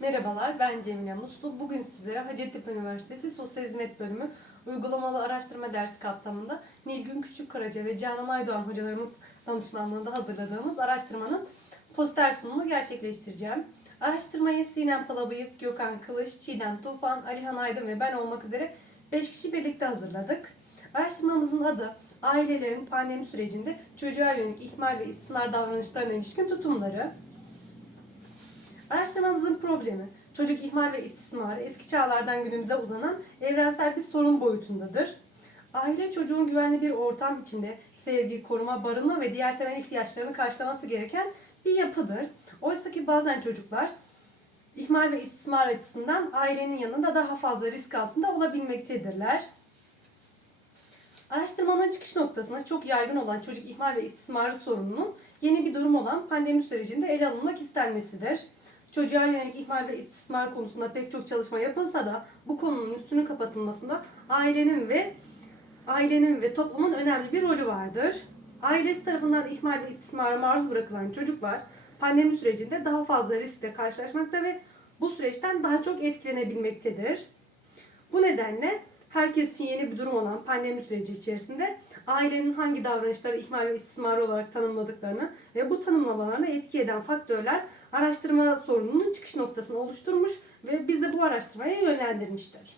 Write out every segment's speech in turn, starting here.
Merhabalar, ben Cemile Muslu. Bugün sizlere Hacettepe Üniversitesi Sosyal Hizmet Bölümü Uygulamalı Araştırma Dersi kapsamında Nilgün Küçükkaraca ve Canan Aydoğan hocalarımız danışmanlığında hazırladığımız araştırmanın poster sunumunu gerçekleştireceğim. Araştırmayı Sinem Palabıyık, Gökhan Kılıç, Çiğdem Tufan, Alihan Aydın ve ben olmak üzere 5 kişi birlikte hazırladık. Araştırmamızın adı Ailelerin pandemi sürecinde çocuğa yönelik ihmal ve istismar davranışlarına ilişkin tutumları. Araştırmamızın problemi, çocuk ihmal ve istismarı eski çağlardan günümüze uzanan evrensel bir sorun boyutundadır. Aile çocuğun güvenli bir ortam içinde sevgi, koruma, barınma ve diğer temel ihtiyaçlarını karşılaması gereken bir yapıdır. Oysa ki bazen çocuklar ihmal ve istismar açısından ailenin yanında daha fazla risk altında olabilmektedirler. Araştırmanın çıkış noktasında çok yaygın olan çocuk ihmal ve istismarı sorununun yeni bir durum olan pandemi sürecinde ele alınmak istenmesidir. Çocuğa yönelik ihmal ve istismar konusunda pek çok çalışma yapılsa da bu konunun üstünün kapatılmasında ailenin ve ailenin ve toplumun önemli bir rolü vardır. Ailesi tarafından ihmal ve istismara maruz bırakılan çocuklar pandemi sürecinde daha fazla riskle karşılaşmakta ve bu süreçten daha çok etkilenebilmektedir. Bu nedenle herkes için yeni bir durum olan pandemi süreci içerisinde ailenin hangi davranışları ihmal ve istismar olarak tanımladıklarını ve bu tanımlamalarına etki eden faktörler araştırma sorununun çıkış noktasını oluşturmuş ve bizi bu araştırmaya yönlendirmiştir.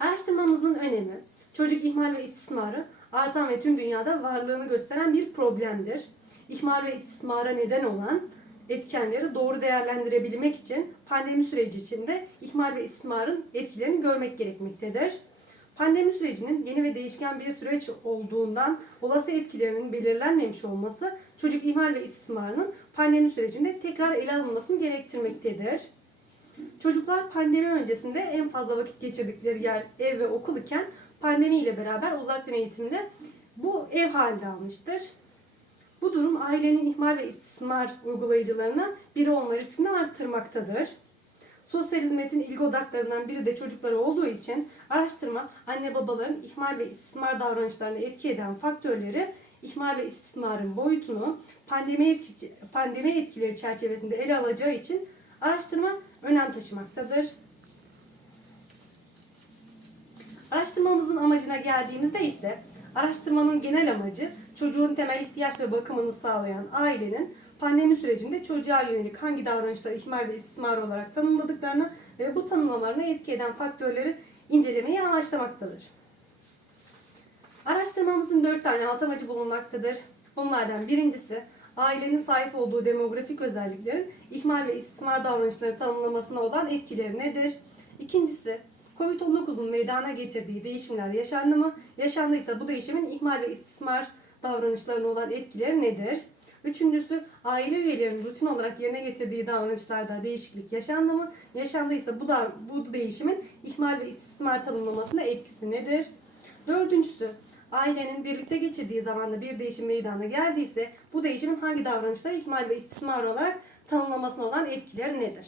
Araştırmamızın önemi, çocuk ihmal ve istismarı artan ve tüm dünyada varlığını gösteren bir problemdir. İhmal ve istismara neden olan etkenleri doğru değerlendirebilmek için pandemi süreci içinde ihmal ve istismarın etkilerini görmek gerekmektedir. Pandemi sürecinin yeni ve değişken bir süreç olduğundan olası etkilerinin belirlenmemiş olması çocuk ihmal ve istismarının pandemi sürecinde tekrar ele alınmasını gerektirmektedir. Çocuklar pandemi öncesinde en fazla vakit geçirdikleri yer ev ve okul iken pandemi ile beraber uzaktan eğitimde bu ev halinde almıştır. Bu durum ailenin ihmal ve istismar uygulayıcılarına biri olma riskini arttırmaktadır. Sosyal hizmetin ilgi odaklarından biri de çocukları olduğu için araştırma anne babaların ihmal ve istismar davranışlarını etki eden faktörleri, ihmal ve istismarın boyutunu pandemi, etki, pandemi etkileri çerçevesinde ele alacağı için araştırma önem taşımaktadır. Araştırmamızın amacına geldiğimizde ise araştırmanın genel amacı çocuğun temel ihtiyaç ve bakımını sağlayan ailenin pandemi sürecinde çocuğa yönelik hangi davranışları ihmal ve istismar olarak tanımladıklarını ve bu tanımlamalarına etki eden faktörleri incelemeyi amaçlamaktadır. Araştırmamızın dört tane alt amacı bulunmaktadır. Bunlardan birincisi ailenin sahip olduğu demografik özelliklerin ihmal ve istismar davranışları tanımlamasına olan etkileri nedir? İkincisi Covid-19'un meydana getirdiği değişimler yaşandı mı? Yaşandıysa bu değişimin ihmal ve istismar davranışlarına olan etkileri nedir? Üçüncüsü aile üyelerinin rutin olarak yerine getirdiği davranışlarda değişiklik yaşandı mı? Yaşandıysa bu da bu değişimin ihmal ve istismar tanımlamasında etkisi nedir? Dördüncüsü ailenin birlikte geçirdiği zamanda bir değişim meydana geldiyse bu değişimin hangi davranışları ihmal ve istismar olarak tanımlamasına olan etkileri nedir?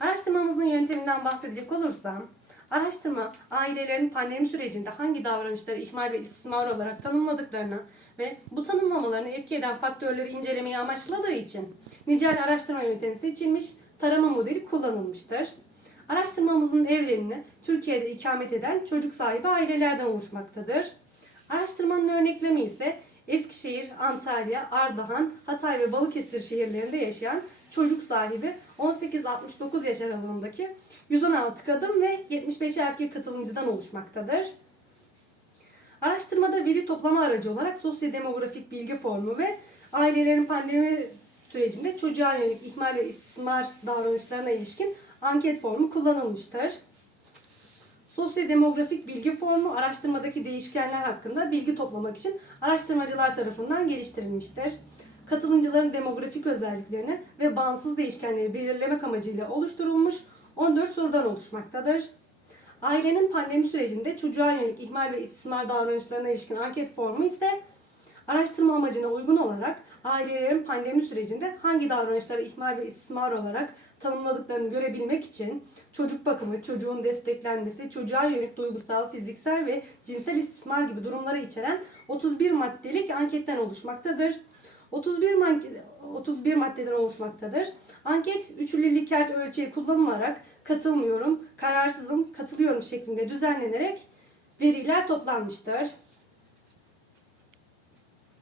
Araştırmamızın yönteminden bahsedecek olursam, araştırma ailelerin pandemi sürecinde hangi davranışları ihmal ve istismar olarak tanımladıklarını ve bu tanımlamalarını etki eden faktörleri incelemeyi amaçladığı için nicel araştırma yöntemi seçilmiş, tarama modeli kullanılmıştır. Araştırmamızın evrenini Türkiye'de ikamet eden çocuk sahibi ailelerden oluşmaktadır. Araştırmanın örneklemi ise Eskişehir, Antalya, Ardahan, Hatay ve Balıkesir şehirlerinde yaşayan çocuk sahibi 18-69 yaş aralığındaki 116 kadın ve 75 erkek katılımcıdan oluşmaktadır. Araştırmada veri toplama aracı olarak sosyodemografik bilgi formu ve ailelerin pandemi sürecinde çocuğa yönelik ihmal ve istismar davranışlarına ilişkin anket formu kullanılmıştır. Sosyodemografik bilgi formu araştırmadaki değişkenler hakkında bilgi toplamak için araştırmacılar tarafından geliştirilmiştir. Katılımcıların demografik özelliklerini ve bağımsız değişkenleri belirlemek amacıyla oluşturulmuş 14 sorudan oluşmaktadır. Ailenin pandemi sürecinde çocuğa yönelik ihmal ve istismar davranışlarına ilişkin anket formu ise araştırma amacına uygun olarak ailelerin pandemi sürecinde hangi davranışları ihmal ve istismar olarak tanımladıklarını görebilmek için çocuk bakımı, çocuğun desteklenmesi, çocuğa yönelik duygusal, fiziksel ve cinsel istismar gibi durumları içeren 31 maddelik anketten oluşmaktadır. 31 madde, 31 maddeden oluşmaktadır. Anket üçlü Likert ölçeği kullanılarak katılmıyorum, kararsızım, katılıyorum şeklinde düzenlenerek veriler toplanmıştır.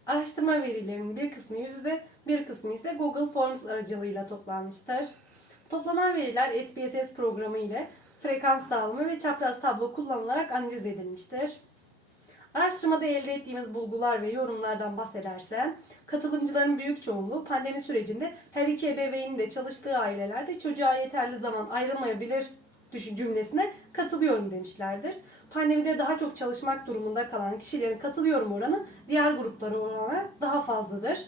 Araştırma verilerinin bir kısmı yüzde, bir kısmı ise Google Forms aracılığıyla toplanmıştır. Toplanan veriler SPSS programı ile frekans dağılımı ve çapraz tablo kullanılarak analiz edilmiştir. Araştırmada elde ettiğimiz bulgular ve yorumlardan bahsedersem, katılımcıların büyük çoğunluğu pandemi sürecinde her iki ebeveynin de çalıştığı ailelerde çocuğa yeterli zaman ayrılmayabilir düşün cümlesine katılıyorum demişlerdir. Pandemide daha çok çalışmak durumunda kalan kişilerin katılıyorum oranı diğer gruplara oranla daha fazladır.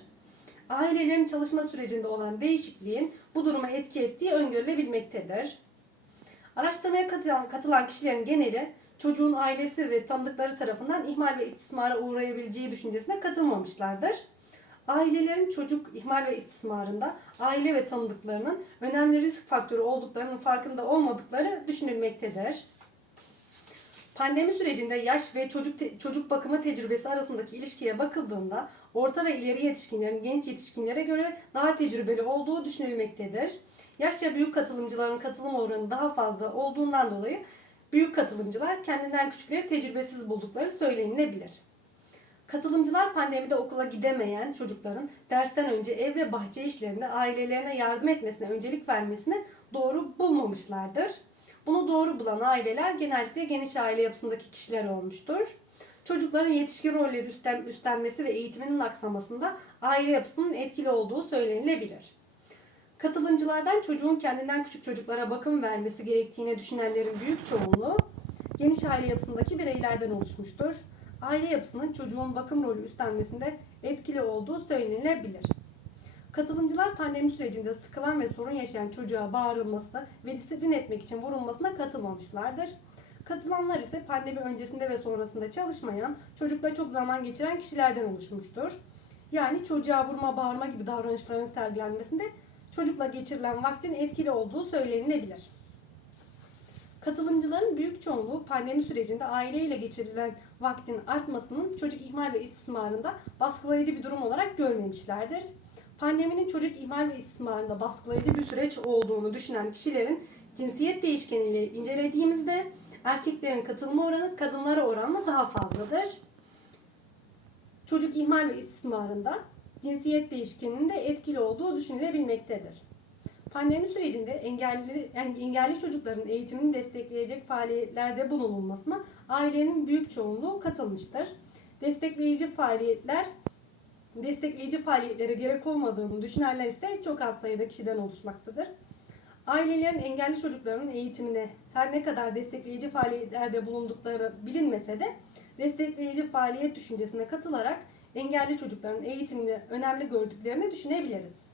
Ailelerin çalışma sürecinde olan değişikliğin bu duruma etki ettiği öngörülebilmektedir. Araştırmaya katılan, katılan kişilerin geneli çocuğun ailesi ve tanıdıkları tarafından ihmal ve istismara uğrayabileceği düşüncesine katılmamışlardır. Ailelerin çocuk ihmal ve istismarında aile ve tanıdıklarının önemli risk faktörü olduklarının farkında olmadıkları düşünülmektedir. Pandemi sürecinde yaş ve çocuk te- çocuk bakımı tecrübesi arasındaki ilişkiye bakıldığında orta ve ileri yetişkinlerin genç yetişkinlere göre daha tecrübeli olduğu düşünülmektedir. Yaşça büyük katılımcıların katılım oranı daha fazla olduğundan dolayı büyük katılımcılar kendinden küçükleri tecrübesiz buldukları söylenilebilir. Katılımcılar pandemide okula gidemeyen çocukların dersten önce ev ve bahçe işlerinde ailelerine yardım etmesine öncelik vermesini doğru bulmamışlardır. Bunu doğru bulan aileler genellikle geniş aile yapısındaki kişiler olmuştur. Çocukların yetişkin rolleri üstlen, üstlenmesi ve eğitiminin aksamasında aile yapısının etkili olduğu söylenilebilir. Katılımcılardan çocuğun kendinden küçük çocuklara bakım vermesi gerektiğini düşünenlerin büyük çoğunluğu geniş aile yapısındaki bireylerden oluşmuştur. Aile yapısının çocuğun bakım rolü üstlenmesinde etkili olduğu söylenilebilir. Katılımcılar pandemi sürecinde sıkılan ve sorun yaşayan çocuğa bağırılması ve disiplin etmek için vurulmasına katılmamışlardır. Katılanlar ise pandemi öncesinde ve sonrasında çalışmayan, çocukla çok zaman geçiren kişilerden oluşmuştur. Yani çocuğa vurma, bağırma gibi davranışların sergilenmesinde çocukla geçirilen vaktin etkili olduğu söylenilebilir. Katılımcıların büyük çoğunluğu pandemi sürecinde aileyle geçirilen vaktin artmasının çocuk ihmal ve istismarında baskılayıcı bir durum olarak görmemişlerdir. Pandeminin çocuk ihmal ve istismarında baskılayıcı bir süreç olduğunu düşünen kişilerin cinsiyet değişkeniyle incelediğimizde erkeklerin katılma oranı kadınlara oranla daha fazladır. Çocuk ihmal ve istismarında cinsiyet değişkeninin de etkili olduğu düşünülebilmektedir. Pandemi sürecinde engelli, yani engelli çocukların eğitimini destekleyecek faaliyetlerde bulunulmasına ailenin büyük çoğunluğu katılmıştır. Destekleyici faaliyetler destekleyici faaliyetlere gerek olmadığını düşünenler ise çok az sayıda kişiden oluşmaktadır. Ailelerin engelli çocukların eğitimine her ne kadar destekleyici faaliyetlerde bulundukları bilinmese de destekleyici faaliyet düşüncesine katılarak engelli çocukların eğitimini önemli gördüklerini düşünebiliriz.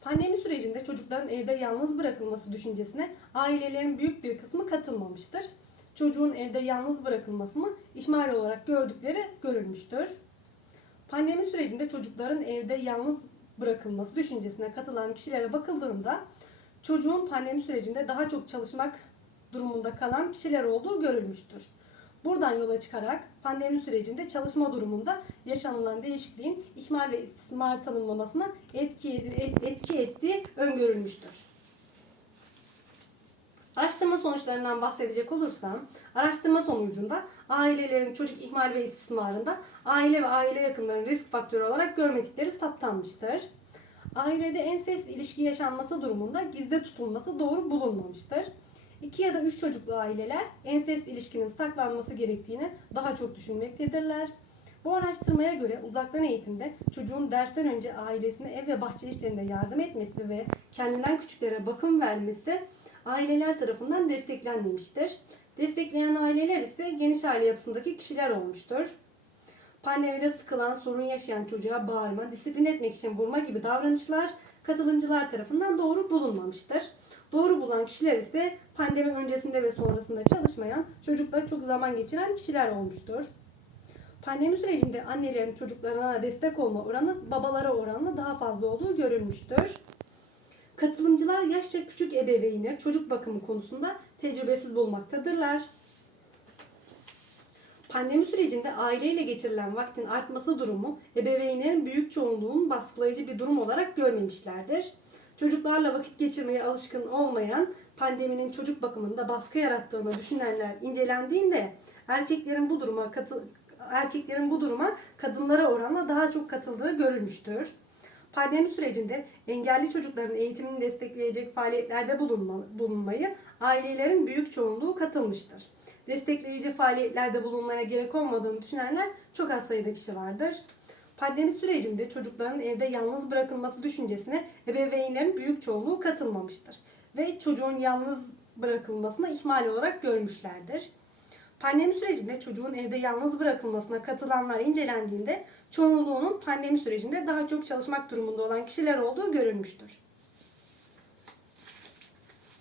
Pandemi sürecinde çocukların evde yalnız bırakılması düşüncesine ailelerin büyük bir kısmı katılmamıştır. Çocuğun evde yalnız bırakılmasını ihmal olarak gördükleri görülmüştür. Pandemi sürecinde çocukların evde yalnız bırakılması düşüncesine katılan kişilere bakıldığında çocuğun pandemi sürecinde daha çok çalışmak durumunda kalan kişiler olduğu görülmüştür. Buradan yola çıkarak pandemi sürecinde çalışma durumunda yaşanılan değişikliğin ihmal ve istismar tanımlamasına etki, etki ettiği öngörülmüştür. Araştırma sonuçlarından bahsedecek olursam, araştırma sonucunda ailelerin çocuk ihmal ve istismarında aile ve aile yakınlarının risk faktörü olarak görmedikleri saptanmıştır. Ailede ensest ilişki yaşanması durumunda gizde tutulması doğru bulunmamıştır. 2 ya da 3 çocuklu aileler ensest ilişkinin saklanması gerektiğini daha çok düşünmektedirler. Bu araştırmaya göre uzaktan eğitimde çocuğun dersten önce ailesine ev ve bahçe işlerinde yardım etmesi ve kendinden küçüklere bakım vermesi aileler tarafından desteklenmemiştir. Destekleyen aileler ise geniş aile yapısındaki kişiler olmuştur. Pandemide sıkılan, sorun yaşayan çocuğa bağırma, disiplin etmek için vurma gibi davranışlar katılımcılar tarafından doğru bulunmamıştır. Doğru bulan kişiler ise pandemi öncesinde ve sonrasında çalışmayan, çocukla çok zaman geçiren kişiler olmuştur. Pandemi sürecinde annelerin çocuklarına destek olma oranı babalara oranla daha fazla olduğu görülmüştür. Katılımcılar yaşça küçük ebeveyni çocuk bakımı konusunda tecrübesiz bulmaktadırlar. Pandemi sürecinde aileyle geçirilen vaktin artması durumu ebeveynlerin büyük çoğunluğun baskılayıcı bir durum olarak görmemişlerdir. Çocuklarla vakit geçirmeye alışkın olmayan pandeminin çocuk bakımında baskı yarattığını düşünenler incelendiğinde erkeklerin bu duruma katı, erkeklerin bu duruma kadınlara oranla daha çok katıldığı görülmüştür. Pandemi sürecinde engelli çocukların eğitimini destekleyecek faaliyetlerde bulunma, bulunmayı ailelerin büyük çoğunluğu katılmıştır. Destekleyici faaliyetlerde bulunmaya gerek olmadığını düşünenler çok az sayıda kişi vardır. Pandemi sürecinde çocukların evde yalnız bırakılması düşüncesine ebeveynlerin büyük çoğunluğu katılmamıştır ve çocuğun yalnız bırakılmasını ihmal olarak görmüşlerdir. Pandemi sürecinde çocuğun evde yalnız bırakılmasına katılanlar incelendiğinde çoğunluğunun pandemi sürecinde daha çok çalışmak durumunda olan kişiler olduğu görülmüştür.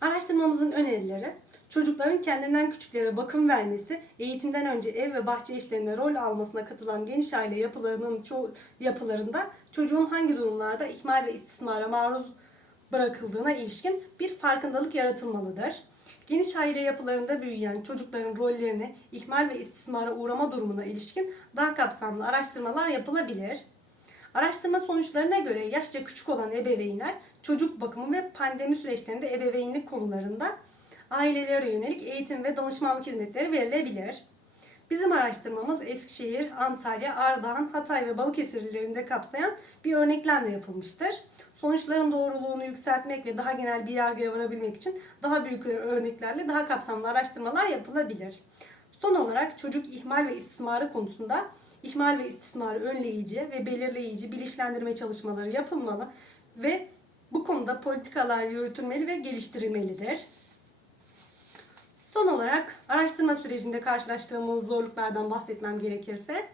Araştırmamızın önerileri Çocukların kendinden küçüklere bakım vermesi, eğitimden önce ev ve bahçe işlerinde rol almasına katılan geniş aile yapılarının çoğu yapılarında çocuğun hangi durumlarda ihmal ve istismara maruz bırakıldığına ilişkin bir farkındalık yaratılmalıdır. Geniş aile yapılarında büyüyen çocukların rollerine, ihmal ve istismara uğrama durumuna ilişkin daha kapsamlı araştırmalar yapılabilir. Araştırma sonuçlarına göre yaşça küçük olan ebeveynler çocuk bakımı ve pandemi süreçlerinde ebeveynlik konularında ailelere yönelik eğitim ve danışmanlık hizmetleri verilebilir. Bizim araştırmamız Eskişehir, Antalya, Ardahan, Hatay ve Balıkesir illerinde kapsayan bir örneklemle yapılmıştır. Sonuçların doğruluğunu yükseltmek ve daha genel bir yargıya varabilmek için daha büyük örneklerle daha kapsamlı araştırmalar yapılabilir. Son olarak çocuk ihmal ve istismarı konusunda ihmal ve istismarı önleyici ve belirleyici bilinçlendirme çalışmaları yapılmalı ve bu konuda politikalar yürütülmeli ve geliştirilmelidir. Son olarak araştırma sürecinde karşılaştığımız zorluklardan bahsetmem gerekirse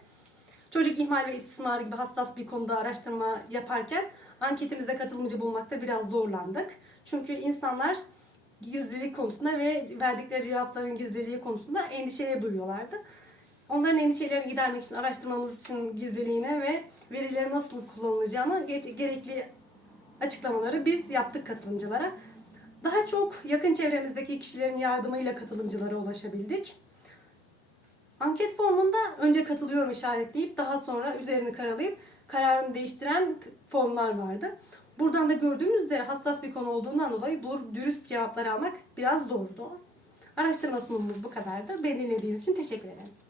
çocuk ihmal ve istismar gibi hassas bir konuda araştırma yaparken anketimizde katılımcı bulmakta biraz zorlandık. Çünkü insanlar gizlilik konusunda ve verdikleri cevapların gizliliği konusunda endişeye duyuyorlardı. Onların endişelerini gidermek için araştırmamız için gizliliğine ve verilerin nasıl kullanılacağını gerekli açıklamaları biz yaptık katılımcılara. Daha çok yakın çevremizdeki kişilerin yardımıyla katılımcılara ulaşabildik. Anket formunda önce katılıyorum işaretleyip daha sonra üzerini karalayıp kararını değiştiren formlar vardı. Buradan da gördüğümüz üzere hassas bir konu olduğundan dolayı doğru dürüst cevaplar almak biraz zordu. Araştırma sunumumuz bu kadardı. Beni dinlediğiniz için teşekkür ederim.